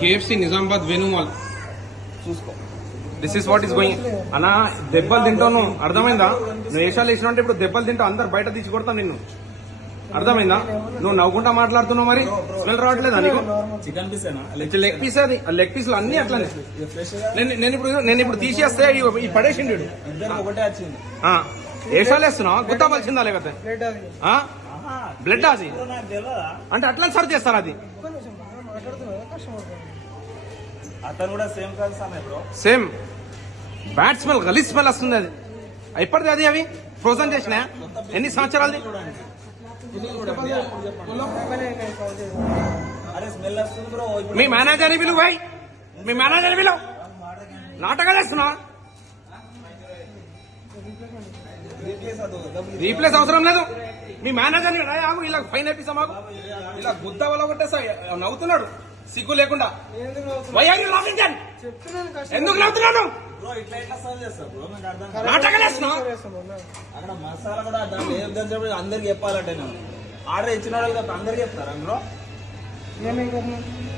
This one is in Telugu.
KFC నిజామాబాద్ వేణు మాల్ చూసుకో. This is what is going. అన్నా దెబ్బలు తింటాను, అర్థమైందా? నువ్వు వేషాలు వేసినా అంటే ఇప్పుడు దెబ్బలు తింటావు, అందరు బయట తీసి కొడతాను నిన్ను, అర్థమైందా? నువ్వు నవ్వుకుంటా మాట్లాడుతున్నావు, మరి స్మెల్ రావట్లేదా నీకు? చికెన్ పీసేనా? లెగ్ పీస్ అది, లెగ్ పీసులు అన్ని అట్లనే. నేను ఇప్పుడు తీసేస్తే ఈ పడేసిండు. ఇద్దరు ఒకటే వచ్చింది. వేషాలు వేస్తున్నావు, గుర్తాపాల్సిందా? లేకపోతే బ్లడ్ అది నాకు తెలియదా? అంటే అట్లా సర్చ్ చేస్తారు అది. అతను కూడా సేమ్ కాదు సమయ బ్రో, సేమ్ బ్యాడ్ స్మెల్, గలీజ్ స్మెల్ వస్తుంది. అది ఎప్పటిది? అది అవి ఫ్రోజన్ చేసిన ఎన్ని సంవత్సరాలది? అరే స్మెల్ వస్తుంది బ్రో. మీ మేనేజర్ని పిలువు భాయ్, మీ మేనేజర్ని పిలువు. నాటకాలు వేస్తున్నావా? రీప్లేస్ అవసరం లేదు. మీ మేనేజర్ని ఆగు, ఇలా ఫైన్ వేపిస్తా మాకు. ఇలా గుద్ద వల్ల కొట్టేస్తా. నవ్వుతున్నాడు సిగ్గు లేకుండా. Why are you laughing then? ఎందుకు నవ్వుతున్నాను? బ్రో ఇట్లా ఎట్లా సర్వ్ చేస్తారు బ్రో? నాకు అర్థం కాదు. నాటకాలు వేస్తున్నావా? అక్కడ మసాలా కూడా దాంట్లో ఏం తెలిసి అందరికి చెప్పాలంటే నేను ఆర్డర్ ఇచ్చిన వాళ్ళకి అందరికి చెప్తారా బ్రో?